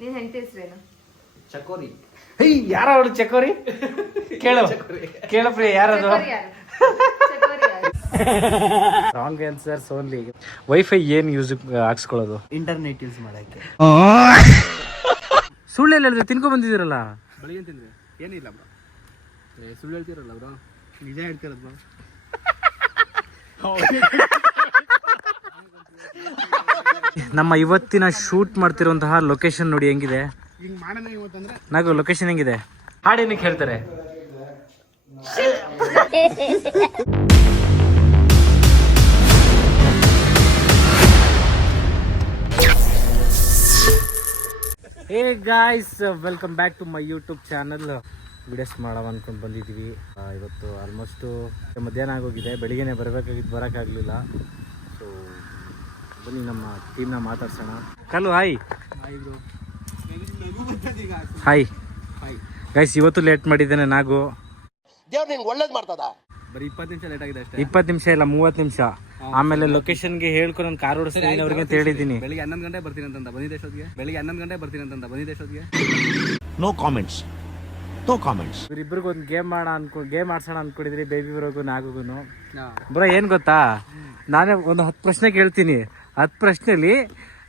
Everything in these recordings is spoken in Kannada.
ನಿನ್ ಹೆಂಡತಿ ಹೆಸರೇನು? ಚಕೋರಿ. ಯಾರ ಅವಳು ಚಕೋರಿ? ಕೇಳ ಪ್ರಿಯ ಯಾರದು? Wrong answers only. ವೈಫೈ ಏನ್ ಯೂಸ್ ಹಾಕ್ಸ್ಕೊಳ್ಳೋದು? ಇಂಟರ್ನೆಟ್ ಯೂಸ್ ಮಾಡಕ್ಕೆ. ಸುಳ್ಳು ಹೇಳಿದ್ರೆ ತಿನ್ಕೊ ಬಂದಿದ್ದೀರಲ್ಲ. ಬೆಳಿಗ್ಗೆ ತಿಂದ್ರೆ ಏನಿಲ್ಲ ಬ್ರೋ. ಸುಳ್ಳು ಹೇಳ್ತಿರಲ್ಲ ಬ್ರೋ, ನಿಜ ಹೇಳ್ತಿರೋದು ಬ್ರೋ. ನಮ್ಮ ಇವತ್ತಿನ ಶೂಟ್ ಮಾಡ್ತಿರುವಂತಹ ಲೊಕೇಶನ್ ನೋಡಿ ಹೆಂಗಿದೆ. ಹಿಂಗ್ ಮಾಡೋಣ ಇವತ್ತಂದ್ರೆ ನಾವು ಲೊಕೇಶನ್ ಹೆಂಗಿದೆ? ಹಾಡೇನಕ್ಕೆ ಹೇಳ್ತಾರೆ? Hey guys, welcome back to my YouTube channel. Videos ಮಾಡೋ ಅಂದ್ಕೊಂಡು ಬಂದಿದ್ದೀವಿ. ಇವತ್ತು ಆಲ್ಮೋಸ್ಟು ಮಧ್ಯಾಹ್ನ ಆಗೋಗಿದೆ. ಬೆಳಿಗ್ಗೆನೇ ಬರೋಕ್ಕಾಗಲಿಲ್ಲ. ಸೊ ಬನ್ನಿ ನಮ್ಮ ಟೀಮ್ನ ಮಾತಾಡ್ಸೋಣ. ಕಲ್ಲು ಹಾಯ್. ಹಾಯ್ ಗೈಸ್, ಇವತ್ತು ಲೇಟ್ ಮಾಡಿದ್ದೇನೆ. ನಾಗು ಒಳ್ಳೇದು ಮಾಡ್ತದ. ಬರೀ 20 ನಿಮಿಷ ಲೇಟ್ ಆಗಿದೆ ಅಷ್ಟೇ. 20 ನಿಮಿಷ ಇಲ್ಲ, 30 ನಿಮಿಷ. ಆಮೇಲೆ ಲೊಕೇಶನ್ಗೆ ಹೇಳ್ಕೊಂಡು ನಾನು ಕಾರ್ ಓಡಿಸ್ತೀನಿ ಅವ್ರಿಗೆ ಅಂತ ಹೇಳಿದ್ದೀನಿ. ಬೆಳಿಗ್ಗೆ 11 ಗಂಟೆ ಬರ್ತೀನಿ ಅಂತ ಬಂದಿದ್ದೆ ಅಷ್ಟೊತ್ತಿಗೆ. No comments. ಇವ್ರಿಬ್ರಿಗೂ ಒಂದು ಗೇಮ್ ಆಡ್ಸೋಣ ಅನ್ಕೊಂಡಿದ್ರಿ. ಬೇಬಿ ಬರೋಗೂ ನಾಗುಗೂ. ಬ್ರೋ ಏನ್ ಗೊತ್ತಾ, ನಾನೇ ಒಂದು 10 ಪ್ರಶ್ನೆ ಕೇಳ್ತೀನಿ. 10 ಪ್ರಶ್ನೆಲಿ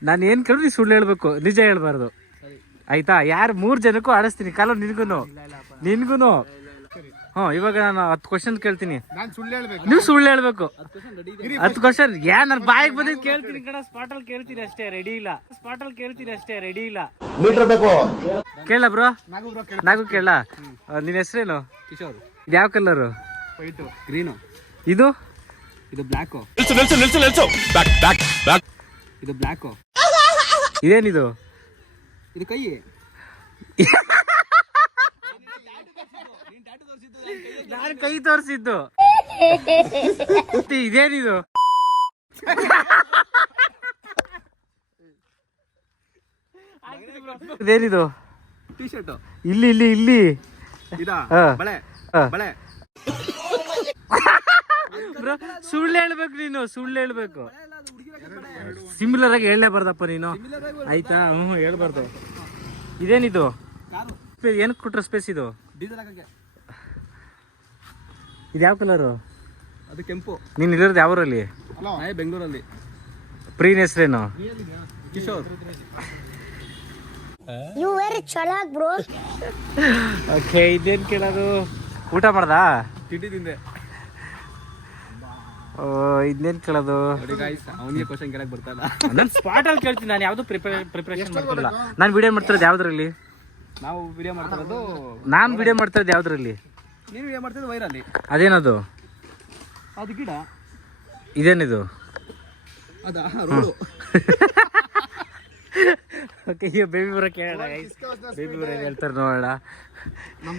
ನಾನು ಏನ್ ಕೇಳಿದ್ರು ಸುಳ್ಳು ಹೇಳ್ಬೇಕು, ನಿಜ ಹೇಳ್ಬಾರ್ದು. ಆಯ್ತಾ? ಯಾರು 3 ಜನಕ್ಕೂ ಆಡಿಸ್ತೀನಿ. ಕಾಲು ನಿನ್ಗುನು. ಇವಾಗ ನಾನು 10 ಕ್ವಶನ್ ಕೇಳ್ತೀನಿ, ನೀವು ಸುಳ್ಳು ಹೇಳ್ಬೇಕು. 10 ಕ್ವಶನ್ ನನ್ನ ಬಾಯಿಗೆ ಬಂದಿದ್ದು ಕೇಳ್ತೀನಿ ಕಣ. ಸ್ಪಾಟಲ್ಲಿ ಕೇಳ್ತೀನಿ ಅಷ್ಟೇ, ರೆಡಿ ಇಲ್ಲ. ಮೀಟರ್ ಬೇಕು. ಕೇಳ ಬ್ರೋ? ನಾಗು ಕೇಳ. ನಿನ್ನ ಹೆಸರೇನು? ಕಿಶೋರ್. ಇದು ಯಾವ ಕಲರು? White, green. ಇದು ಬ್ಲ್ಯಾಕು. ಇದು ಬ್ಲ್ಯಾಕು. ಇದೇನಿದು? ಇದು ಕೈ. ನಾನು ಕೈ ತೋರಿಸಿದ್ದು. ಇದೇನಿದು? ಇದೇನಿದು? T shirt. ಇಲ್ಲಿ ಇದಾ? ಬಳೆ. ಬ್ರೋ ಸುಳ್ಳು ಹೇಳ್ಬೇಕು ನೀನು, ಸಿಮಿಲರ್ ಆಗಿ ಹೇಳಲೇಬಾರ್ದಪ್ಪ ನೀನು. ಆಯ್ತಾ? ಹೇಳ್ಬಾರ್ದು. ಇದೇನಿದು? ಏನಕ್ಕೆ ಕೊಟ್ರ ಸ್ಪೇಸ್? ಇದು ಯಾವ ಕಲರು? ಅದು ಕೆಂಪು. ನೀನ್ ಇರೋದು ಯಾವೂರಲ್ಲಿ? ಬೆಂಗಳೂರಲ್ಲಿ. ಪ್ರೀನ್ ಹೆಸರೇನು? ಕಿಶೋರ್. ಓಕೆ, ಇದೇನ್ ಕೇಳೋದು? ಊಟ ಮಾಡ್ದಾ? ತಿಂಡಿ ತಿಂದೆ. ಇನ್ನೇನ್ ಕೇಳೋದು? ಅವನಿಗೆ ಕ್ವಶನ್ ಕೇಳಕ್ ಬರ್ತಾಯಿಲ್ಲ. ನಾನು ಸ್ಪಾಟ್ ಅಲ್ಲಿ ಕೇಳ್ತೀನಿ. ನಾನು ಯಾವ್ದು ಪ್ರಿಪರೇಷನ್ ಮಾಡ್ತಿಲ್ಲ. ನಾನು ವಿಡಿಯೋ ಮಾಡ್ತಿರೋದು ಯಾವ್ದ್ರಲ್ಲಿ? ನಾವು ವಿಡಿಯೋ ಮಾಡ್ತಿರೋದು. ನಾನು ವಿಡಿಯೋ ಮಾಡ್ತಿರೋದು ಯಾವ್ದ್ರಲ್ಲಿ? ನೀವು ವಿಡಿಯೋ ಮಾಡ್ತಿರೋದು ವೈರಲ್ಲಿ. ಅದೇನದು? ಅದು ಗಿಡ. ಇದೇನಿದು? ಅದಾ ರೋಡು. ಓಕೆ, ಈಗ ಬೇಬಿ ಬರೋ ಕೇಳೋಣ. ಬೇಬಿ ಬರೋ ಹೇಳ್ತಾರೆ ನೋಡೋಣ. ನಮ್ಮ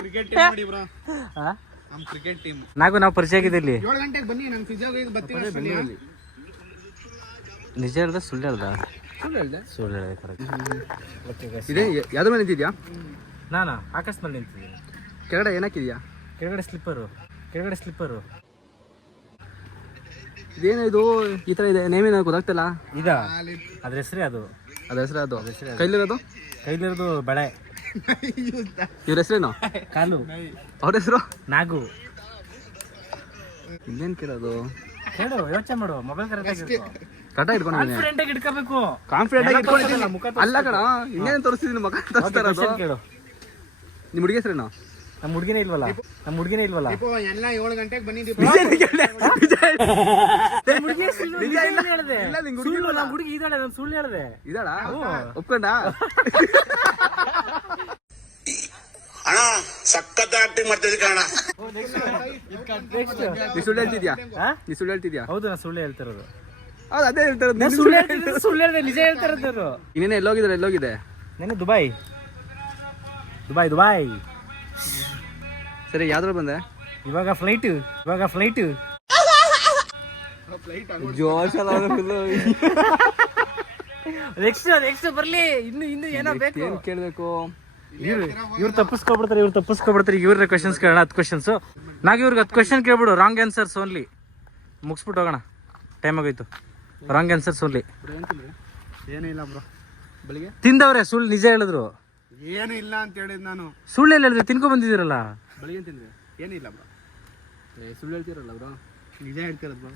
ಕ್ರಿಕೆಟ್ ಟೀಮ್ ನೋಡಿ ಬ್ರೋ. ನಮ್ಮ ಕ್ರಿಕೆಟ್ ಟೀಮ್. ನಾವು ಪರಿಚಯ ಆಗಿದೆ ಇಲ್ಲಿ. 7 ಗಂಟೆಗೆ ಬನ್ನಿ. ನಾನು ಫಿಸಿಯೋಗೆ ಬರ್ತೀನಿ ಬೆಂಗಳೂರಲ್ಲಿ. ನಿಜ ಹೇಳ್ದ ಸುಳ್ಳು ಹೇಳ್ದ? ಸುಳ್ಳು ಹೇಳ್ದೆ ಕರೆಕ್ಟ್. ಇದೆ ಯಾವ್ದ್ರ ಮೇಲೆ ನಿಂತಿದ್ಯಾ? ನಾನು ಆಕಾಶ ಮೇಲೆ ನಿಂತಿದ್ದೀನಿ. ಕೆಳಗಡೆ ಏನಾಕಿದ್ಯಾ? ಕೆಳಗಡೆ ಸ್ಲಿಪ್ಪರು. ಇದೇನು ಇದು? ಈ ಥರ ಇದೆ. ನೇಮೇನ ಗೊತ್ತಾಗ್ತಿಲ್ಲ. ಇದಾ? ಅದ್ರ ಹೆಸರೇ ಅದು. ಅದ್ರ ಹೆಸರು ಅದು. ಕೈಲಿರೋದು ಬಳೆ. ಇವ್ರ ಹೆಸರೇನು? ಕಾಲು. ಅವ್ರ ಹೆಸರು? ನಾಗು. ಇನ್ನೇನು ಕೇಳೋದು? ಹೇಳು, ಯೋಚನೆ ಮಾಡು. ಮೊಬೈಲ್ ಕರೆಕ್ಟ್ ಇಟ್ಕೊಂಡಿದ್ದೀನಿ. ಇಟ್ಕೋಬೇಕು. ಕಾನ್ಫಿಡೆಂಟ್ ಆಗಿ ಇಟ್ಕೊಂಡಿದ್ದೀನಿ. ಅಲ್ಲ ಕಣ, ಇನ್ನೇನು ತೋರಿಸ್ತಿದ್ದೀನಿ. ಮಗ ತೋರಿಸ್ತಾ ಇರೋದು. ಕೇಳು. ನಿಮ್ಮ ಹುಡುಗಿ ಹೆಸರೇನು? ನಮ್ಮ ಹುಡುಗಿನೇ ಇಲ್ವಲ್ಲ. ಎಲ್ಲ 7 ಗಂಟೆಗೆ ಬನ್ನಿ. ಹುಡುಗಿ ಇದ್ದಾಳೆ, ನಾನು ಸುಳ್ಳು ಹೇಳಿದೆ. ಇದಾಳ? ಒಪ್ಕೊಂಡ? ಅಣ್ಣ ಸಖತ್ ಆಕ್ಟಿಂಗ್ ಮಾಡ್ತಿದ್ದೆ ಕಣ. ನೀ ಸುಳ್ಳು ಹೇಳ್ತಿದ್ಯಾ? ಹೌದು, ನಾನು ಸುಳ್ಳು ಹೇಳ್ತಿರೋದು. ಹೌದು, ಅದೇ ಹೇಳ್ತಿರೋದು. ಸುಳ್ಳು ಹೇಳಿದೆ, ನಿಜ ಹೇಳ್ತಿರೋದು. ಇನ್ನೇನು ಎಲ್ಲೋಗಿದೆ? ನೆನ್ನೆ ದುಬೈ. ಸರಿ, ಯಾವ್ದ್ರ ಬಂದೆ? ಇವಾಗ ಫ್ಲೈಟ್. ಜೋಶ್ ನೆಕ್ಸ್ಟ್ ಬರ್ಲಿ. ಇನ್ನು ಏನೋ ಬೇಕು. ಏನ್ ಕೇಳ್ಬೇಕು? ಇವ್ರು ತಪ್ಪಿಸ್ಕೊಬಿಡ್ತಾರೆ. ಇವ್ರ ಕ್ವಶನ್ಸ್ ಕೇಳೋಣ. 10 ಕ್ವಶನ್ಸ್. ಇವ್ರಿಗೆ 10 ಕ್ವಶನ್ ಕೇಳ್ಬಿಡು. Wrong answers only. ಮುಗಿಸ್ಬಿಟ್ಟು ಹೋಗೋಣ, ಟೈಮ್ ಆಗೋಯ್ತು. Wrong answers only. ಏನೂ ಇಲ್ಲ ಬ್ರೋ. ಬೆಳಿಗ್ಗೆ ತಿಂದವ್ರೆ ಸುಳ್ಳು ನಿಜ ಹೇಳಿದ್ರು. ಏನು ಇಲ್ಲ ಅಂತ ಹೇಳಿದ್ ನಾನು. ಸುಳ್ಳು ಹೇಳಿದ್ರೆ ತಿನ್ಕೊ ಬಂದಿದ್ದೀರಲ್ಲ. ಬೆಳಿಗ್ಗೆ ತಿಂದ್ರೆ ಏನಿಲ್ಲ ಬ್ರೋ. ಸುಳ್ಳು ಹೇಳ್ತಿರಲ್ಲ ಬ್ರೋ, ನಿಜ ಹೇಳ್ತಿರೋದು ಬ್ರೋ.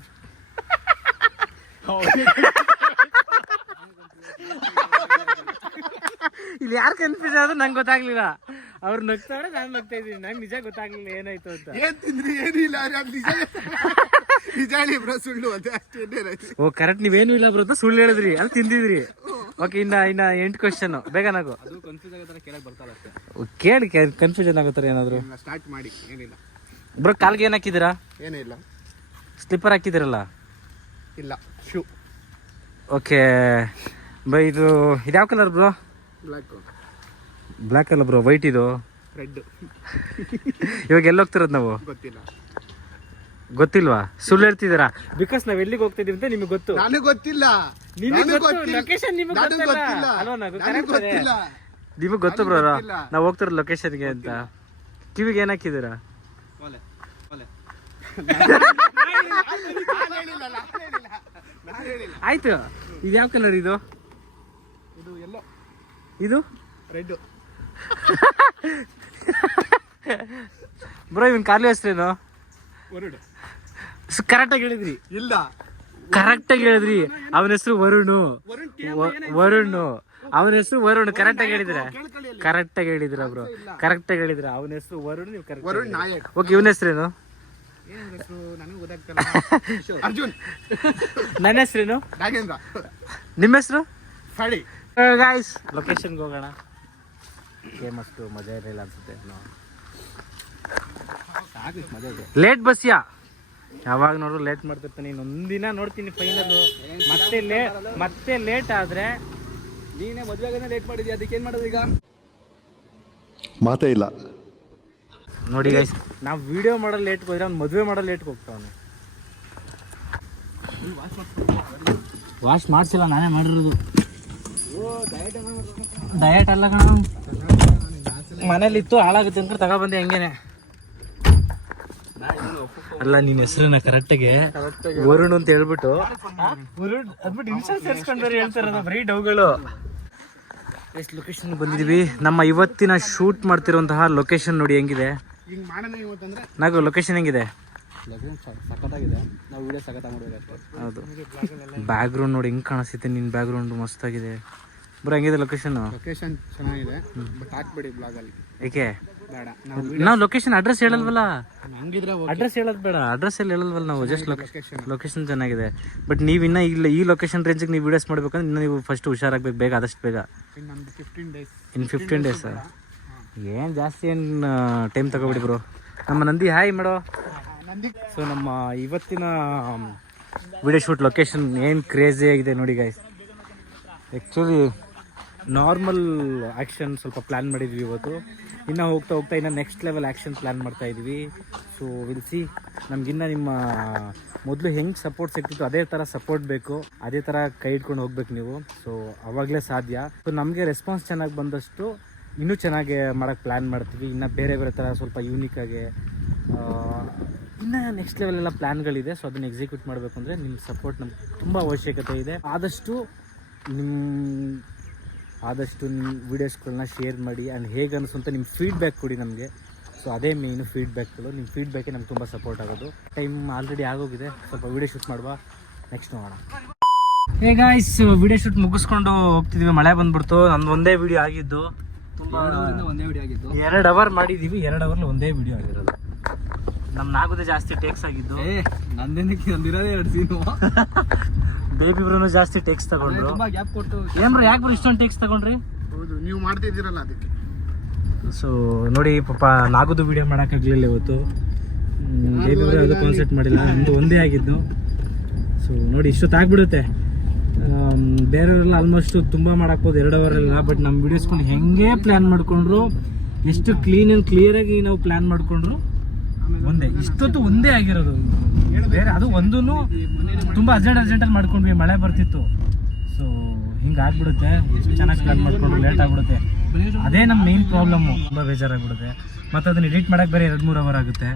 ಇಲ್ಲಿ ಯಾರು ಕನ್ಫ್ಯೂಸ್ ಆದ್ರೂ ನಂಗೆ ಗೊತ್ತಾಗ್ಲಿಲ್ಲ. ಅವ್ರು ನಗ್ತಾವ್ರೆ, ನಾನು ನಗ್ತಾ ಇದ್ದೀನಿ. ನಂಗೆ ನಿಜ ಗೊತ್ತಾಗ್ಲಿಲ್ಲ ಏನಾಯ್ತು ಅಂತ. ಏನ್ ತಿಂದ್ರಿ ಏನಿಲ್ಲ ನಿಜ ಹೇಳಿ ಬ್ರೋ, ಸುಳ್ಳು ಅದೇ ಅಷ್ಟೇ. ಓ ಕರೆಕ್ಟ್, ನೀವೇನು ಇಲ್ಲ ಬ್ರೋ ಸುಳ್ಳು ಹೇಳಿದ್ರಿ, ಅಲ್ಲಿ ತಿಂದಿದ್ರಿ. ಓಕೆ, ಇನ್ನ 8 ಕ್ವಶನ್ ಬೇಗ ನಾವು ಅದು ಕನ್ಫ್ಯೂಸ್ ಆಗೋ ತರ ಕೇಳಕ್ ಬರ್ತಾರೆ ಅಷ್ಟೇ. ಕೇಳಿ ಕನ್ಫ್ಯೂಷನ್ ಆಗುತ್ತಾರೆ ಏನಾದ್ರು. ಸ್ಟಾರ್ಟ್ ಮಾಡಿ. ಏನಿಲ್ಲ ಬ್ರೋ, ಕಾಲ್ಗೆ ಏನ್ ಹಾಕಿದ್ದೀರಾ? ಏನಿಲ್ಲ. ಸ್ಲಿಪ್ಪರ್ ಹಾಕಿದಿರಲ್ಲ? ಇಲ್ಲ, ಶೂ. ಓಕೆ ಬೈ, ಇದು ಯಾವ ಕಲರ್ ಬ್ರೋ? ಬ್ಲ್ಯಾಕ್ ಅಲ್ಲ ಬ್ರೋ, ವೈಟ್. ಇದು ರೆಡ್. ಇವಾಗ ಎಲ್ಲಿ ಹೋಗ್ತಿರೋದು ನಾವು? ಗೊತ್ತಿಲ್ಲ. ಗೊತ್ತಿಲ್ವಾ? ಸುಳ್ಳು ಹೇಳ್ತಿದ್ದೀರಾ? ಬಿಕಾಸ್ ನಾವ್ ಎಲ್ಲಿಗೆ ಹೋಗ್ತಿದೀವಿ ಅಂತ ನಿಮ್ಗೆ ಗೊತ್ತು. ನನಗೆ ಗೊತ್ತಿಲ್ಲ. ಲೊಕೇಶನ್ ನಿಮಗೆ ಗೊತ್ತು ಬ್ರೋ. ನಾವ್ ಹೋಗ್ತಿರೋದು ಲೊಕೇಶನ್ಗೆ ಅಂತ. ಕಿವಿಗೆ ಏನ್ ಹಾಕಿದ್ದೀರಾ? ಆಯ್ತು. ಇದು ಯಾವ ಕಲರ್? ಇದು ಎಲ್ಲೋ. ಇದು ರೆಡ್. ಬ್ರೋ, ಇವನ್ ಕಾರ್ಲಿ ಹೆಸ್ರೇನು? ಕರೆಕ್ಟಾಗಿ ಹೇಳಿದ್ರಿ. ಇಲ್ಲ, ಕರೆಕ್ಟಾಗಿ ಹೇಳಿದ್ರಿ. ಅವನ ಹೆಸರು ವರುಣ್. ಅವನ ಹೆಸರು ವರುಣ್. ಕರೆಕ್ಟಾಗಿ ಹೇಳಿದ್ರೆ. ಕರೆಕ್ಟಾಗಿ ಹೇಳಿದ್ರ ಬ್ರೋ, ಕರೆಕ್ಟಾಗಿ ಹೇಳಿದ್ರ. ಅವನ ಹೆಸರು ವರುಣ್. ನೀವು ಕರೆಕ್ಟ್. ಓಕೆ, ಇವನ ಹೆಸರೇನು? ಅರ್ಜುನ್. ನನ್ನ ಹೆಸರೇನು? ನಾಗೇಂದ್ರ. ನಿಮ್ಮ ಹೆಸರು? ಫಳಿ. ಗಾಯ್ಸ್, ಲೊಕೇಶನ್ಗೆ ಹೋಗೋಣ. ಗೇಮ್ ಅಷ್ಟು ಮಜಾ ಇರಲಿಲ್ಲ ಅನ್ಸುತ್ತೆ. ಲೇಟ್ ಬಸ್ಯಾ, ಯಾವಾಗ ನೋಡ್ರು ಲೇಟ್ ಮಾಡ್ತಿರ್ತಾನೆ. ಇನ್ನೊಂದಿನ ನೋಡ್ತೀನಿ ಫೈನಲ್. ಮತ್ತೆ ಲೇಟ್ ಆದ್ರೆ ನೀನೇ ಮದುವೆಗೆ ಲೇಟ್ ಮಾಡಿದ್ಯಾ, ಅದಕ್ಕೆ ಏನ್ ಮಾಡೋದು ಈಗ? ಮಾತೇ ಇಲ್ಲ. ನೋಡಿ ಗೈಸ್, ನಾವು ವಿಡಿಯೋ ಮಾಡೋ ಲೇಟ್ಗೆ ಹೋದ್ರೆ ಅವ್ನು ಮದುವೆ ಮಾಡೋ ಲೇಟ್ಗೆ ಹೋಗ್ತಾವನು. ವಾಶ್ ಮಾಡಿಸಿಲ್ಲ, ನಾನೇ ಮಾಡಿರೋದು. ಡಯಟ್ ಅಲ್ಲ ಕಣ, ಮನೇಲಿತ್ತು ಹಾಳಾಗುತ್ತೆ ಅಂತ ತಗೊಬಂದೆ ಹೆಂಗೇನೆ. ಅಲ್ಲ, ನಿನ್ನ ಹೆಸರನ್ನ ಕರೆಕ್ಟಾಗಿ ವರುಣ್ ಅಂತ ಹೇಳ್ಬಿಟ್ಟು ವರುಣ್ ಅದ್ಬಿಟ್ಟು ಇನ್ಸ್ಟಾ ಸೇರಿಸ್ಕೊಂಡ್ರೆ ಹೇಳ್ತಾರ ಬರೀ ಡೌಗಳು. ಎಷ್ಟು ಲೊಕೇಶನ್ ಬಂದಿದೀವಿ. ನಮ್ಮ ಇವತ್ತಿನ ಶೂಟ್ ಮಾಡ್ತಿರುವಂತಹ ಲೊಕೇಶನ್ ನೋಡಿ ಹೆಂಗಿದೆ. ನಾವು ಲೊಕೇಶನ್ ಹೆಂಗಿದೆ? ಸಖತ್ತಾಗಿದೆ. ನಾವು ವಿಡಿಯೋ ಸಖತ್ತಾಗಿ ಮಾಡಬೇಕು. ಹೌದು, ಬ್ಯಾಕ್ ಗ್ರೌಂಡ್ ನೋಡಿ ಹೆಂಗ್ ಕಾಣಿಸುತ್ತೆ. ನಿನ್ನ ಬ್ಯಾಕ್ ಗ್ರೌಂಡ್ ಮಸ್ತಾಗಿದೆ ಬ್ರೋ. ಹೆಂಗಿದೆ ಲೊಕೇಶನ್? ಲೊಕೇಶನ್ ಚೆನ್ನಾಗಿದೆ, ಬಟ್ ಹಾಕ್ಬೇಡಿ ಬ್ಲಾಗ್ ಅಲ್ಲಿ. ಏಕೆ ಬೇಡ, ನಾವು ಲೊಕೇಶನ್ ಅಡ್ರೆಸ್ ಹೇಳಲ್ವಲ್ಲ. ಹಂಗಿದ್ರೆ ಅಡ್ರೆಸ್ ಹೇಳೋದು ಬೇಡ, ಅಡ್ರೆಸ್ ಎಲ್ಲ ಹೇಳಲ್ವಲ್ಲ ನಾವು. ಜಸ್ಟ್ ಲೊಕೇಶನ್ ಚೆನ್ನಾಗಿದೆ. ಬಟ್ ನೀವು ಇನ್ನ ಇಲ್ಲ ಈ ಲೊಕೇಶನ್ ರೇಂಜಿಗೆ ನೀವು ವಿಡಿಯೋಸ್ ಮಾಡ್ಬೇಕಂದ್ರೆ ಇನ್ನು ನೀವು ಫಸ್ಟ್ ಹುಷಾರಾಗಬೇಕು, ಬೇಗ ಆದಷ್ಟು ಬೇಗ. ಇನ್ನು 15 ಡೇಸ್ ಏನು ಜಾಸ್ತಿ ಏನು ಟೈಮ್ ತಗೋಬಿಡಿ ಬ್ರೋ. ನಮ್ಮ ನಂದಿ ಹಾಯ್ ಮಾಡೋ. ಸೊ ನಮ್ಮ ಇವತ್ತಿನ ವಿಡಿಯೋ ಶೂಟ್ ಲೊಕೇಶನ್ ಏನು ಕ್ರೇಜಿ ಆಗಿದೆ ನೋಡಿ ಗೈಸ್. ಆ್ಯಕ್ಚುಲಿ ನಾರ್ಮಲ್ ಆ್ಯಕ್ಷನ್ ಸ್ವಲ್ಪ ಪ್ಲ್ಯಾನ್ ಮಾಡಿದ್ವಿ ಇವತ್ತು. ಇನ್ನು ಹೋಗ್ತಾ ಹೋಗ್ತಾ ಇನ್ನು ನೆಕ್ಸ್ಟ್ ಲೆವೆಲ್ ಆ್ಯಕ್ಷನ್ ಪ್ಲ್ಯಾನ್ ಮಾಡ್ತಾ ಇದ್ವಿ. So will see. ನಮಗಿನ್ನ ನಿಮ್ಮ ಮೊದಲು ಹೆಂಗೆ ಸಪೋರ್ಟ್ ಸಿಗ್ತಿತ್ತು ಅದೇ ಥರ ಸಪೋರ್ಟ್ ಬೇಕು, ಅದೇ ಥರ ಕೈ ಇಟ್ಕೊಂಡು ಹೋಗ್ಬೇಕು ನೀವು. ಸೊ ಅವಾಗಲೇ ಸಾಧ್ಯ. ಸೊ ನಮಗೆ ರೆಸ್ಪಾನ್ಸ್ ಚೆನ್ನಾಗಿ ಬಂದಷ್ಟು ಇನ್ನೂ ಚೆನ್ನಾಗಿ ಮಾಡೋಕ್ಕೆ ಪ್ಲ್ಯಾನ್ ಮಾಡ್ತೀವಿ. ಇನ್ನು ಬೇರೆ ಬೇರೆ ಥರ ಸ್ವಲ್ಪ ಯೂನಿಕಾಗಿ ಇನ್ನು ನೆಕ್ಸ್ಟ್ ಲೆವೆಲೆಲ್ಲ ಪ್ಲ್ಯಾನ್ಗಳಿದೆ. ಸೊ ಅದನ್ನು ಎಕ್ಸಿಕ್ಯೂಟ್ ಮಾಡಬೇಕು ಅಂದರೆ ನಿಮ್ಮ ಸಪೋರ್ಟ್ ನಮ್ಗೆ ತುಂಬ ಅವಶ್ಯಕತೆ ಇದೆ. ಆದಷ್ಟು ನಿಮ್ಮ ವೀಡಿಯೋಸ್ಗಳನ್ನ ಶೇರ್ ಮಾಡಿ ಆ್ಯಂಡ್ ಹೇಗೆ ಅನಿಸು ಅಂತ ನಿಮ್ಮ ಫೀಡ್ಬ್ಯಾಕ್ ಕೊಡಿ ನಮಗೆ. ಸೊ ಅದೇ ಮೇಯ್ನು ಫೀಡ್ಬ್ಯಾಕ್ಗಳು. ನಿಮ್ಮ ಫೀಡ್ಬ್ಯಾಕೇ ನಮ್ಗೆ ತುಂಬ ಸಪೋರ್ಟ್ ಆಗೋದು. ಟೈಮ್ ಆಲ್ರೆಡಿ ಆಗೋಗಿದೆ, ಸ್ವಲ್ಪ ವೀಡಿಯೋ ಶೂಟ್ ಮಾಡುವ. ನೆಕ್ಸ್ಟ್ ನೋಡೋಣ. ಹೇ ಗಾಯ್ಸ್, ವೀಡಿಯೋ ಶೂಟ್ ಮುಗಿಸ್ಕೊಂಡು ಹೋಗ್ತಿದ್ವಿ. ಮಳೆ ಬಂದ್ಬಿಡ್ತು. ನಂದು ಒಂದೇ ವೀಡಿಯೋ ಆಗಿದ್ದು. ಒಂದೇ ವಿಡಿಯೋ ಆಗಿದ್ದು. 2 ಅವರ್ ಮಾಡಿದ್ದೀವಿ. 2 ಅವರ್ಲಿ ಒಂದೇ ವೀಡಿಯೋ ಆಗಿರೋದು. ನಮ್ದಾಗೋದೇ ಜಾಸ್ತಿ ಟೇಕ್ಸ್ ಆಗಿದ್ದು. ನಂದೇನಕ್ಕೆ ನಂದಿರೋದೇ 2 ಸೀನು. ಬೇಬಿ ಬ್ರೋನು ಜಾಸ್ತಿ ಟೇಕ್ಸ್ ತಗೊಂಡ್ರು. ತುಂಬಾ ಗ್ಯಾಪ್ ಕೊಟ್ಟು ಏನ್ರ ಯಾಕೆ ಬ್ರೋ ಇಷ್ಟೊಂದು ಟೇಕ್ಸ್ ತಗೊಂಡ್ರಿ? ಹೌದು, ನೀವು ಮಾಡ್ತಿದ್ದೀರಲ್ಲ ಅದಕ್ಕೆ. ಸೊ ನೋಡಿ ಪಾಪ ನಾಗೋದು ವಿಡಿಯೋ ಮಾಡೋಕ್ಕಾಗಲಿಲ್ಲ ಇವತ್ತು. ಬೇಬಿ ಬ್ರೋ ಅದು ಕಾನ್ಸೆಪ್ಟ್ ಮಾಡಿಲ್ಲ, ನಮ್ಮದು ಒಂದೇ ಆಗಿದ್ದು. ಸೊ ನೋಡಿ ಇಷ್ಟೊತ್ತಾಗ್ಬಿಡುತ್ತೆ. ಬೇರೆಯವರೆಲ್ಲ ಆಲ್ಮೋಸ್ಟ್ ತುಂಬ ಮಾಡಾಕ್ಬೋದು 2 ಅವರೆಲ್ಲ. ಬಟ್ ನಮ್ಮ ವಿಡಿಯೋಸ್ಕೊಂಡು ಹೆಂಗೆ ಪ್ಲ್ಯಾನ್ ಮಾಡಿಕೊಂಡ್ರು, ಎಷ್ಟು ಕ್ಲೀನ್ ಆ್ಯಂಡ್ ಕ್ಲಿಯರಾಗಿ ನಾವು ಪ್ಲ್ಯಾನ್ ಮಾಡಿಕೊಂಡ್ರು ಒಂದೇ. ಇಷ್ಟೊತ್ತು ಒಂದೇ ಆಗಿರೋದು. ಬೇರೆ ಅದು ಒಂದೂ ತುಂಬ ಅರ್ಜೆಂಟಲ್ಲಿ ಮಾಡ್ಕೊಂಡ್ವಿ, ಮಳೆ ಬರ್ತಿತ್ತು. ಸೊ ಹಿಂಗೆ ಆಗ್ಬಿಡುತ್ತೆ. ಎಷ್ಟು ಚೆನ್ನಾಗಿ ಪ್ಲ್ಯಾನ್ ಮಾಡ್ಕೊಂಡ್ರು ಲೇಟ್ ಆಗಿಬಿಡುತ್ತೆ. ಅದೇ ನಮ್ಮ ಮೇನ್ ಪ್ರಾಬ್ಲಮ್ಮು. ತುಂಬ ಬೇಜಾರಾಗ್ಬಿಡುತ್ತೆ. ಮತ್ತು ಅದನ್ನು ಎಡಿಟ್ ಮಾಡೋಕ್ಕೆ ಬೇರೆ 2-3 ಅವರ್ ಆಗುತ್ತೆ.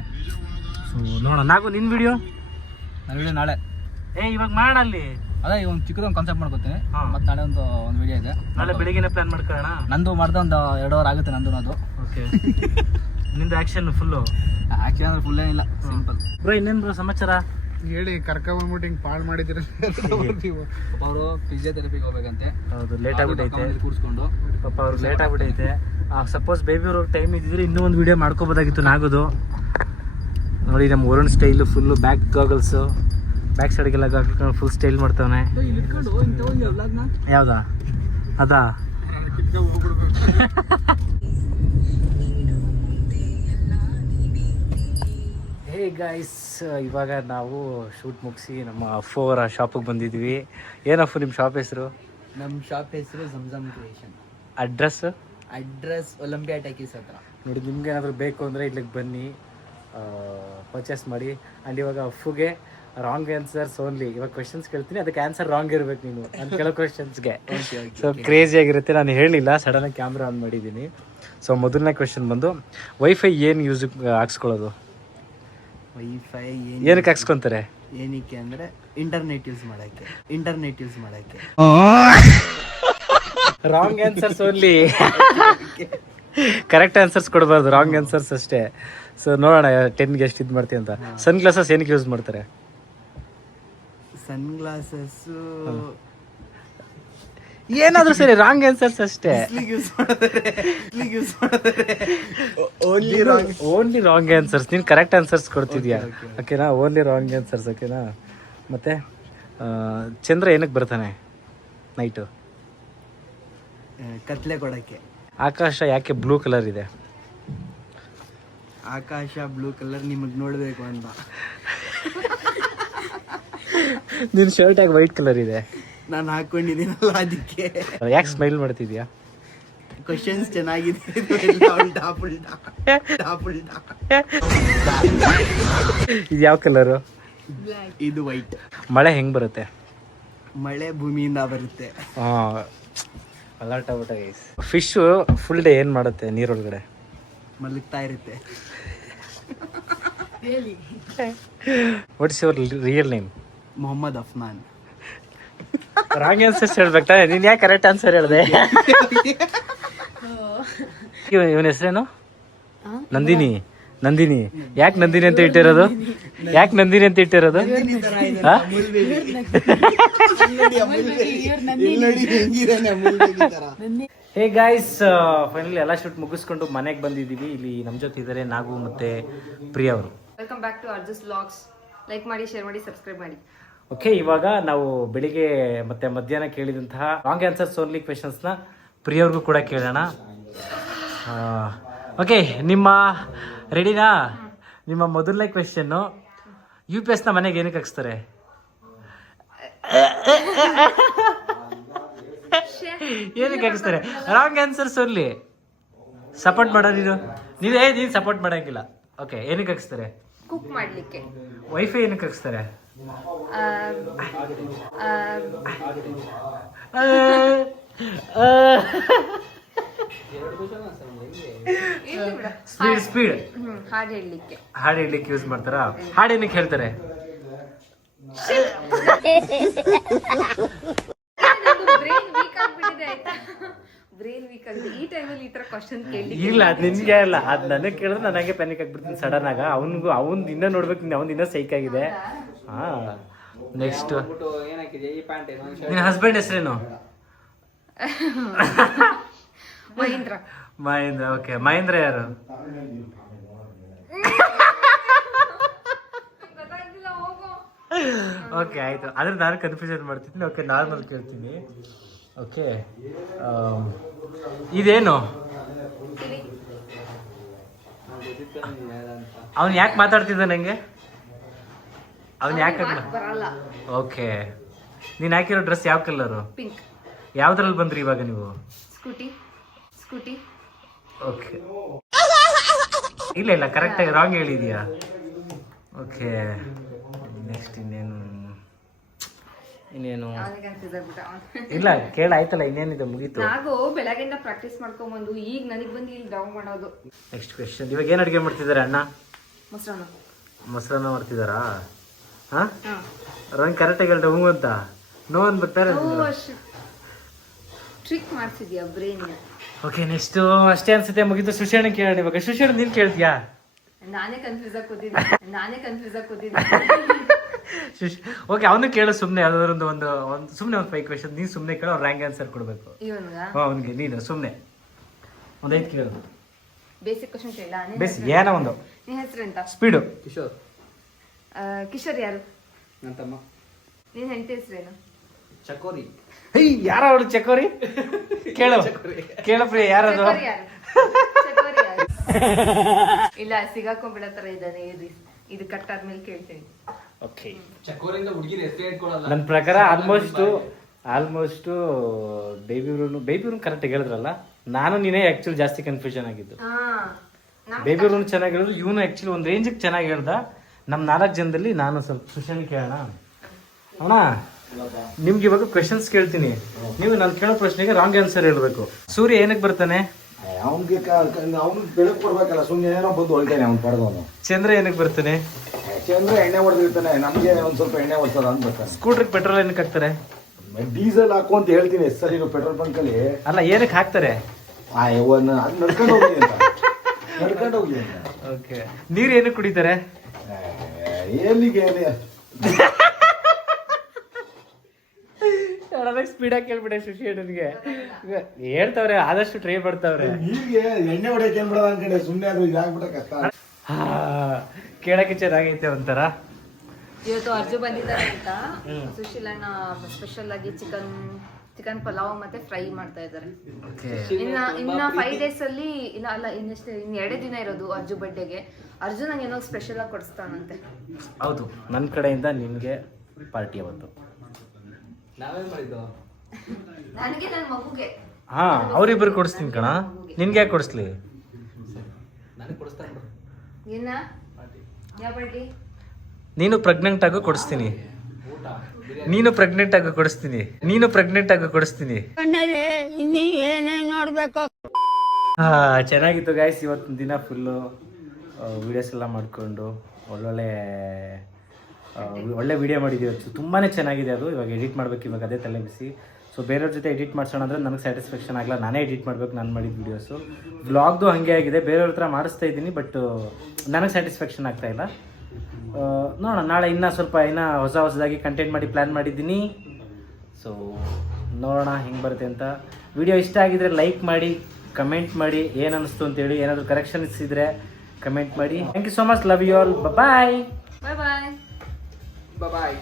ಸೊ ನೋಡೋಣ. ನಾವು ನಿನ್ನ ವಿಡಿಯೋ ನಾಳೆ ಇವಾಗ ಮಾಡಲ್ಲಿ ಅದೇ ಈಗ ಒಂದು ಚಿಕ್ಕದೊಂದು ಕಾನ್ಸೆಪ್ಟ್ ಮಾಡ್ಕೊತೀನಿ. ಹಾ. ಮತ್ತೆ ನಾಳೆ ಒಂದು ವಿಡಿಯೋ ಇದೆ. ನಾಳೆ ಬೆಳಿಗ್ಗೆನೇ ಪ್ಲಾನ್ ಮಾಡ್ಕೊಳ್ಳೋಣ. ನಂದು ಮಾಡ್ದೆ ಒಂದು 2 ಅವರ್ ಆಗುತ್ತೆ ನಂದು ಅದು. ಓಕೆ. ನಿಂದು ಆ್ಯಕ್ಷನ್ ಫುಲ್ಲು ಆ್ಯಕ್ಚುಲಿ ಅಂದ್ರೆ ಫುಲ್ ಏನಿಲ್ಲ, ಸಿಂಪಲ್. ಬ್ರೋ ಇನ್ನೇನು ಬ್ರೋ ಸಮಾಚಾರ? ಹೇಳಿ ಕರ್ಕೊಂಡ್ಬಿಟ್ಟು ಹಿಂಗೆ ಪಾಳು ಮಾಡಿದಿರ ಅವರು ಫಿಸಿಯೋಥೆರಪಿಗೆ ಹೋಗ್ಬೇಕಂತೆ. ಹೌದು, ಲೇಟ್ ಆಗ್ಬಿಟ್ಟೈತೆ ಕೂರಿಸ್ಕೊಂಡು. ಪಾಪ ಅವ್ರಿಗೆ ಲೇಟ್ ಆಗ್ಬಿಟ್ಟೈತೆ. ಸಪೋಸ್ ಬೇಬಿ ಅವ್ರಿಗೆ ಟೈಮ್ ಇದ್ದಿದ್ರೆ ಇನ್ನೂ ಒಂದು ವಿಡಿಯೋ ಮಾಡ್ಕೋಬೋದಾಗಿತ್ತು ನಾಗೋದು. ನೋಡಿ ನಮ್ಮ Varun style full back goggles, back ಸೈಡ್ಗೆಲ್ಲ ಹಾಕೊಂಡು ಫುಲ್ ಸ್ಟೈಲ್ ಮಾಡ್ತಾವನೆ. ಯಾವ್ದಾ ಅದಾ? ಹೇ ಗೈಸ್, ಇವಾಗ ನಾವು ಶೂಟ್ ಮುಗಿಸಿ ನಮ್ಮ ಅಫೋರ ಶಾಪಿಗೆ ಬಂದಿದ್ವಿ. ಏನಪ್ಪ ನಿಮ್ಮ ಶಾಪ್ ಹೆಸರು? ನಮ್ಮ ಶಾಪ್ ಹೆಸರು ಝಮ್ಝಮ್ ಕ್ರಿಯೇಷನ್. ಅಡ್ರೆಸ್ ಒಲಂಪಿಯಾ ಟೆಕೀಸ್ ಹತ್ರ. ನೋಡಿ, ನಿಮ್ಗೆ ಏನಾದರೂ ಬೇಕು ಅಂದರೆ ಇಲ್ಲಿಗೆ ಬನ್ನಿ, ಪರ್ಚೇಸ್ ಮಾಡಿ. ಆ್ಯಂಡ್ ಇವಾಗ ಅಫುಗೆ ರಾಂಗ್ ಆನ್ಸರ್ಸ್ ಓನ್ಲಿ. ಇವಾಗ ಕ್ವೆಶನ್ಸ್ ಕೇಳ್ತೀನಿ, ಅದಕ್ಕೆ ಆನ್ಸರ್ ರಾಂಗ್ ಇರಬೇಕು ನೀನು ನಾನು ಕೇಳೋ ಕ್ವೆಶನ್ಸ್ಗೆ. ಸೊ ಕ್ರೇಜಿ ಆಗಿರುತ್ತೆ. ನಾನು ಹೇಳಿಲ್ಲ, ಸಡನ್ನಾಗಿ ಕ್ಯಾಮ್ರಾ ಆನ್ ಮಾಡಿದ್ದೀನಿ. ಸೊ ಮೊದಲನೇ ಕ್ವೆಶನ್ ಬಂದು, ವೈಫೈ ಏನು ಯೂಸ್ ಹಾಕ್ಸ್ಕೊಳ್ಳೋದು? ವೈಫೈ ಏನಕ್ಕೆ ಹಾಕ್ಸ್ಕೊತಾರೆ? ಏನಕ್ಕೆ ಅಂದರೆ ಇಂಟರ್ನೆಟ್ ಯೂಸ್ ಮಾಡೋಕ್ಕೆ. Wrong answers only. Correct answers ಕೊಡಬಾರ್ದು, ರಾಂಗ್ ಆನ್ಸರ್ಸ್ ಅಷ್ಟೇ. ಸೊ ನೋಡೋಣ 10ಗೆ ಎಷ್ಟು ಇದು ಮಾಡ್ತೀವಿ ಅಂತ. ಸನ್ ಗ್ಲಾಸಸ್ ಏನಕ್ಕೆ ಯೂಸ್ ಮಾಡ್ತಾರೆ? ಸನ್ ಗ್ಲಾಸಸ್ ಏನಾದರೂ ಸರಿ, ರಾಂಗ್ ಆನ್ಸರ್ಸ್ ಅಷ್ಟೇ. Only wrong answers. ನೀನು ಕರೆಕ್ಟ್ ಆನ್ಸರ್ಸ್ ಕೊಡ್ತಿದ್ಯಾ? ಓಕೆನಾ? Only wrong answers. ಓಕೆನಾ? ಮತ್ತೆ ಚಂದ್ರ ಏನಕ್ಕೆ ಬರ್ತಾನೆ ನೈಟು? ಕತ್ಲೆ ಕೊಡಕ್ಕೆ. ಆಕಾಶ ಯಾಕೆ ಬ್ಲೂ ಕಲರ್ ಇದೆ? ಆಕಾಶ ಬ್ಲೂ ಕಲರ್ ನಿಮಗೆ ನೋಡಬೇಕು ಅಂತ. ನಿನ್ನ ಶರ್ಟ್ ಯಾಕೆ ವೈಟ್ ಕಲರ್ ಇದೆ? ನಾನು ಹಾಕೊಂಡಿದ್ದೀನಲ್ಲ ಅದಕ್ಕೆ. ಯಾಕೆ ಸ್ಮೈಲ್ ಮಾಡ್ತಿದ್ಯಾ? ಕ್ವಶನ್ಸ್ ಚೆನ್ನಾಗಿದೆ. ಇದು ಯಾವ ಕಲರು? ಇದು ವೈಟ್. ಮಳೆ ಹೆಂಗೆ ಬರುತ್ತೆ? ಮಳೆ ಭೂಮಿಯಿಂದ ಬರುತ್ತೆ. ಹಾಂ, ಅಲರ್ಟ್ ಆಗ್ಬಿಟ್ಟ ಗೈಸ್. ಫಿಶ್ಶು ಫುಲ್ ಡೇ ಏನು ಮಾಡುತ್ತೆ ನೀರೊಳಗಡೆ? ಮಲಗ್ತಾ ಇರುತ್ತೆ. What's your real name? Mohammed Afnan. Wrong answers ಹೇಳ್ಬೇಕು ತಾನೆ? ನೀನು ಯಾಕೆ ಕರೆಕ್ಟ್ ಆನ್ಸರ್ ಹೇಳಿದೆ? ಇವನ ಹೆಸರೇನು? ನಂದಿನಿ. ಯಾಕೆ ನಂದಿನಿ ಅಂತ ಇಟ್ಟಿರೋದು? ಹೇ ಗಾಯ್ಸ್, ಫೈನಲಿ ಎಲ್ಲ ಶೂಟ್ ಮುಗಿಸ್ಕೊಂಡು ಮನೆಗೆ ಬಂದಿದ್ದೀವಿ. ಇಲ್ಲಿ ನಮ್ಮ ಜೊತೆ ಇದ್ದಾರೆ ನಾಗು ಮತ್ತೆ ಪ್ರಿಯಾ ಅವರು. Welcome back to Arju's vlogs. Like ಮಾಡಿ, ಶೇರ್ ಮಾಡಿ, ಸಬ್ಸ್ಕ್ರೈಬ್ ಮಾಡಿ. ಓಕೆ, ಇವಾಗ ನಾವು ಬೆಳಿಗ್ಗೆ ಮತ್ತೆ ಮಧ್ಯಾಹ್ನ ಕೇಳಿದಂತಹ ರಾಂಗ್ ಆನ್ಸರ್ಸ್ ಓನ್ಲಿ ಕ್ವೆಶನ್ಸ್ನ ಪ್ರಿಯವ್ರಿಗೂ ಕೂಡ ಕೇಳೋಣ. ಓಕೆ, ನಿಮ್ಮ ರೆಡಿನಾ? ನಿಮ್ಮ ಮೊದಲನೇ ಕ್ವೆಶನ್ನು, UPSನ ಮನೆಗೆ ಏನಕ್ಕೆ ಹಾಕ್ಸ್ತಾರೆ? ಏನಕ್ಕೆ ಹಾಕಿಸ್ತಾರೆ? Wrong answers only. ಸಪೋರ್ಟ್ ಮಾಡೋದು ನೀನು ಸಪೋರ್ಟ್ ಮಾಡೋಂಗಿಲ್ಲ. ಓಕೆ, ಏನಕ್ಕೆ ಹಾಕಿಸ್ತಾರೆ? ಕುಕ್ ಮಾಡ್ಲಿಕ್ಕೆ. ವೈಫೈ ಏನಕ್ಕೆ ಹಾಕಿಸ್ತಾರೆ? ಸ್ಪೀಡ್ ಹಾಡು ಹೇಳಲಿಕ್ಕೆ. ಹಾಡು ಹೇಳಲಿಕ್ಕೆ ಯೂಸ್ ಮಾಡ್ತಾರಾ? ಹಾಡು ಏನಕ್ಕೆ ಹೇಳ್ತಾರೆ? ಬ್ರೈನ್ ವೀಕ್ ಆಗ್ಬಿಟ್ಟಿದೆ ಆಯ್ತಾ? ಬ್ರೈನ್ ವೀಕ್ ಆಗಿದೆ ಈ ಟೈಮಲ್ಲಿ ಈ ತರ ಕ್ವಶನ್ ಕೇಳಿ. ಇಲ್ಲ, ಅದು ನಿನ್ಗೆ ಅಲ್ಲ, ಅದು ನನಗೆ ಕೇಳಿದ್ರೆ ನನಗೆ ಪ್ಯಾನಿಕ್ ಆಗ್ಬಿಡ್ತೀನಿ ಸಡನ್ ಆಗ. ಅವ್ನು ಇನ್ನೂ ನೋಡ್ಬೇಕು, ಅವ್ನು ಇನ್ನೂ ಸೈಕ್ ಆಗಿದೆ. ಹಾ, ನೆಕ್ಸ್ಟ್ ನಿನ್ನ ಹಸ್ಬೆಂಡ್ ಹೆಸರೇನು? ಮಹೇಂದ್ರ. ಓಕೆ, ಮಹೇಂದ್ರ ಯಾರು? ಓಕೆ, ಆಯ್ತು. ಆದ್ರೆ ನಾನು ಕನ್ಫ್ಯೂಷನ್ ಮಾಡ್ತಿದ್ದೀನಿ. ಓಕೆ, ನಾರ್ಮಲ್ ಕೇಳ್ತೀನಿ. ಓಕೆ, ಇದೇನು? ಅವನು ಯಾಕೆ ಮಾತಾಡ್ತಿದ್ದ ನಂಗೆ? ಅವನು ಯಾಕೆ? ಓಕೆ, ನೀನು ಹಾಕಿರೋ ಡ್ರೆಸ್ ಯಾವ ಕಲರು? ಪಿಂಕ್. ಯಾವ್ದ್ರಲ್ಲಿ ಬಂದ್ರಿ ಇವಾಗ ನೀವು? ಸ್ಕೂಟಿ. ಓಕೆ, ಇಲ್ಲ ಕರೆಕ್ಟಾಗಿ ರಾಂಗ್ ಹೇಳಿದೀಯಾ? ಓಕೆ, ನೆಕ್ಸ್ಟ್ ಇನ್ನೇನು? ಇಲ್ಲ, ಕೇಳಾಯ್ತಲ್ಲ, ಇನ್ನೇನಿದೆ, ಮುಗೀತು. ನಾವು ಬೆಳಗ್ಗೆಯಿಂದ ಪ್ರಾಕ್ಟೀಸ್ ಮಾಡ್ಕೊಂಡ್ಬಂದು ಈಗ ನನಗೆ ಬಂದು ಇಲ್ಲಿ ಡೌನ್ ಮಾಡೋದು. ನೆಕ್ಸ್ಟ್ ಕ್ವೆಶ್ಚನ್, ಇವಾಗ ಏನು ಅಡುಗೆ ಮಾಡ್ತಿದ್ದಾರೆ ಅಣ್ಣ? ಮೊಸರನ್ನ ಮಾಡ್ತಿದ್ದಾರಾ? ಹಾಂ, ರಂಗ್ ಕರೆಕ್ಟಾಗಿ ಹೇಳ್ದೆ ಹ್ಞೂ ಅಂತ. ನೋ ಅನ್ಬೇಕಾರೆ ಟ್ರಿಕ್ ಮಾಡ್ಸಿದ್ಯಾ ಬ್ರೈನ್. ಓಕೆ ನೆಕ್ಸ್ಟ್ ಅಷ್ಟೇ ಅನ್ಸುತ್ತೆ ಮುಗಿದು ಸುಶೇಣ ಕೇಳೋಣ ಇವಾಗ. ಸುಶೇಣ ನೀನ್ ಕೇಳ್ತೀಯಾ? ನಾನೇ ಕನ್ಫ್ಯೂಸ್ ಆಗಿ ಕೂತಿದ್ದೆ. ಓಕೆ ಅವನು ಕೇಳು ಸುಮ್ಮನೆ ಯಾವ್ದಾದ್ರು ಒಂದು ಸುಮ್ಮನೆ ಒಂದು 5 ಕ್ವೆಶನ್ ನೀನು ಸುಮ್ಮನೆ ಕೇಳೋ, ರ್ಯಾಂಕ್ ಆನ್ಸರ್ ಕೊಡಬೇಕು ಅವನಿಗೆ. ನೀನು ಸುಮ್ಮನೆ ಒಂದು 5 ಕೇಳು. ಬೇಸಿಕ್ ಕ್ವಶನ್ ಕೇಳ. ಬೇಸಿಕ್ ಏನೋ ಒಂದು. ನಿನ್ನ ಹೆಸರೆಂತ? ಸ್ಪೀಡು. ಕಿಶೋರ್. ಕಿಶೋರ್ ಯಾರು? ನನ್ನ ತಮ್ಮ. ನಿನ್ನ ಹೆಂಡತಿ ಹೆಸರೇನು? ಚಕೋರಿ. ಯಾರ ಅವಳು ಚಕೋರಿ? ಕೇಳು ಪ್ರಿಯ ಯಾರದು? ಚಕೋರಿ ಯಾರು? ಇಲ್ಲ ಸಿಗಾಕೊಂಡ್ಬಿಡತ್ತರ ಇದ್ದಾನೆ. ಇದು ಕಟ್ ಆದ್ಮೇಲೆ ಕೇಳ್ತೀನಿ. ಓಕೆ. ಚಕೋರಿಂದ ಹುಡುಗಿನ ಹೆಸರು ಇಟ್ಕೊಳ್ಳಲ್ಲ. ನನ್ನ ಪ್ರಕಾರ ಆಲ್ಮೋಸ್ಟ್ ಬೇಬಿ ಕರೆಕ್ಟ್ ಹೇಳಿದ್ರಲ್ಲ. ನಾನು ನೀನೇ ಆಕ್ಚುಲಿ ಜಾಸ್ತಿ ಕನ್ಫ್ಯೂಷನ್ ಆಗಿದ್ದು. ಬೇಬಿ ರೂಮ್ ಚೆನ್ನಾಗಿ ಹೇಳಿದ್ರು, ಇವನು ಆಕ್ಚುಲಿ ಒಂದು ರೇಂಜಿಗೆ ಚೆನ್ನಾಗಿ ಹೇಳ್ದ. ನಮ್ಮ 4 ಜನದಲ್ಲಿ ನಾನು ಸ್ವಲ್ಪ ಸುಶೇಣ ಕೇಳೋಣ ಅವಣ. ನಿಮ್ಗೆ ಇವಾಗ ಕ್ವೆಶನ್ಸ್ ಕೇಳ್ತೀನಿ, ನೀವು ನಾನು ಕೇಳೋ ಪ್ರಶ್ನೆಗೆ ರಾಂಗ್ ಆನ್ಸರ್ ಹೇಳ್ಬೇಕು. ಸೂರ್ಯ ಏನಕ್ಕೆ ಬರ್ತಾನೆ? ಅವನಿಗೆ ಬೆಳಕು ಕೊಡ್ಬೇಕಲ್ಲ, ಸುಮ್ಮನೆ ಏನೋ ಬಂದು ಹೊಳ್ತಾನೆ ಅವ್ನು ಪಡೆದವನು. ಚಂದ್ರ ಏನಕ್ಕೆ ಬರ್ತಾನೆ? ಚಂದ್ರ ಎಣ್ಣೆ ಹೊಡೆದಿರ್ತಾನೆ, ನಮ್ಗೆ ಒಂದ್ ಸ್ವಲ್ಪ ಎಣ್ಣೆ ಹೊಡ್ಸಲ್ಲ ಅಂತ ಬರ್ತಾನೆ. ಸ್ಕೂಟ್ರಿಗೆ ಪೆಟ್ರೋಲ್ ಏನಕ್ಕೆ ಹಾಕ್ತಾರೆ? ಡೀಸೆಲ್ ಹಾಕು ಅಂತ ಹೇಳ್ತೀನಿ ಸರ್. ಇದು ಪೆಟ್ರೋಲ್ ಬಂಕ್ ಅಲ್ಲಿ ಅಲ್ಲ, ಏನಕ್ಕೆ ಹಾಕ್ತಾರೆ? ಅದು ನಡ್ಕೊಂಡು ಹೋಗಿ ಅಂತ. ನಡ್ಕೊಂಡು ಹೋಗಿ ಅಂತ. ಓಕೆ. ನೀರು ಏನಕ್ಕೆ ಕುಡಿತಾರೆ? ಎಲ್ಲಿಗೆ ಸ್ಪೀಡಾಗಿ ಕೇಳ್ಬಿಟ್ಟೆ ಸುಶೇಣನ್ಗೆ. ಹೇಳ್ತಾವ್ರೆ, ಆದಷ್ಟು ಟ್ರೈ ಮಾಡ್ತಾವ್ರೆ. ನೀರಿಗೆ ಎಣ್ಣೆ ಹೊಡೆಯಕ್ಕೆ ಏನ್ ಬಿಡೋದು ಅನ್ಕಂಡೆ, ಸುಮ್ಮನೆ ಅದು ಇದಾಗ್ಬಿಟ್ಟ ಕಷ್ಟ. ಕೇಳಕ್ಕೆ ಚೆನ್ನಾಗೈತೆ ಒಂಥರ. ಇವತ್ತು ಅರ್ಜು ಬಂದಿದ್ದಾರೆ ಅಂತ ಸುಶೀಲಣ್ಣ ಸ್ಪೆಷಲ್ ಆಗಿ ಚಿಕನ್ ಪಲಾವ್ ಮತ್ತೆ ಫ್ರೈ ಮಾಡ್ತಾ ಇದ್ದಾರೆ. ಇನ್ನ 5 days ಅಲ್ಲಿ ಇನ್ನು 2 ದಿನ ಇರೋದು ಅರ್ಜು ಬರ್ಡೇಗೆ. ಅರ್ಜು ನಂಗೆ ಏನೋ ಸ್ಪೆಷಲ್ ಆಗಿ ಕೊಡಿಸ್ತಾನಂತೆ. ಹೌದು, ನನ್ನ ಕಡೆಯಿಂದ ನಿನ್ಗೆ ಪಾರ್ಟಿ ಅವತ್ತು. ನಾವೇನ್ ಮಾಡಿದ್ದು? ನನಗೆ ನನ್ನ ಮಗುಗೆ. ಹಾ, ಅವ್ರಿಬ್ರು ಕೊಡಿಸ್ತೀನಿ ಕಣ. ನಿನ್ಗೆ ಯಾಕೆ ಕೊಡಿಸ್ಲಿ? ನನಗೆ ಕೊಡಿಸ್ತಾರೆ. ಏನ ಯಾವ ಬರ್ಡೇ? ನೀನು ಪ್ರೆಗ್ನೆಂಟ್ ಆಗೋ ಕೊಡಿಸ್ತೀನಿ. ನೀನು ಪ್ರೆಗ್ನೆಂಟ್ ಆಗೋ ಕೊಡಿಸ್ತೀನಿ. ಹಾ, ಚೆನ್ನಾಗಿತ್ತು ಗಾಯ್ಸ್. ಇವತ್ತಿನ ದಿನ ಫುಲ್ಲು ವಿಡಿಯೋಸ್ ಎಲ್ಲ ಮಾಡಿಕೊಂಡು ಒಳ್ಳೆ ವಿಡಿಯೋ ಮಾಡಿದ್ದೀವಿ. ತುಂಬಾ ಚೆನ್ನಾಗಿದೆ ಅದು. ಇವಾಗ ಎಡಿಟ್ ಮಾಡಬೇಕು, ಇವಾಗ ಅದೇ ತಲೆ ಬಿಸಿ. ಸೊ ಬೇರೆಯವ್ರ ಜೊತೆ ಎಡಿಟ್ ಮಾಡ್ಸೋಣ ಅಂದರೆ ನನಗೆ ಸ್ಯಾಟಿಸ್ಫ್ಯಾಕ್ಷನ್ ಆಗಲ್ಲ. ನಾನೇ ಎಡಿಟ್ ಮಾಡಬೇಕು ನಾನು ಮಾಡಿದ ವೀಡಿಯೋಸು. ವ್ಲಾಗ್ದು ಹಾಗೆ ಆಗಿದೆ, ಬೇರೆಯವ್ರ ಹತ್ರ ಮಾಡಿಸ್ತಾ ಇದ್ದೀನಿ, ಬಟ್ ನನಗೆ ಸ್ಯಾಟಿಸ್ಫ್ಯಾಕ್ಷನ್ ಆಗ್ತಾಯಿಲ್ಲ. ನೋಡೋಣ, ನಾಳೆ ಇನ್ನೂ ಹೊಸದಾಗಿ ಕಂಟೆಂಟ್ ಮಾಡಿ ಪ್ಲ್ಯಾನ್ ಮಾಡಿದ್ದೀನಿ. ಸೊ ನೋಡೋಣ ಹೆಂಗೆ ಬರುತ್ತೆ ಅಂತ. ವಿಡಿಯೋ ಇಷ್ಟ ಆಗಿದ್ರೆ ಲೈಕ್ ಮಾಡಿ, ಕಮೆಂಟ್ ಮಾಡಿ ಏನು ಅನ್ನಿಸ್ತು ಅಂತೇಳಿ. ಏನಾದರೂ ಕರೆಕ್ಷನ್ಸ್ ಇದ್ದರೆ ಕಮೆಂಟ್ ಮಾಡಿ. Thank you so much. Love you all. Bye. Bye bye. Bye.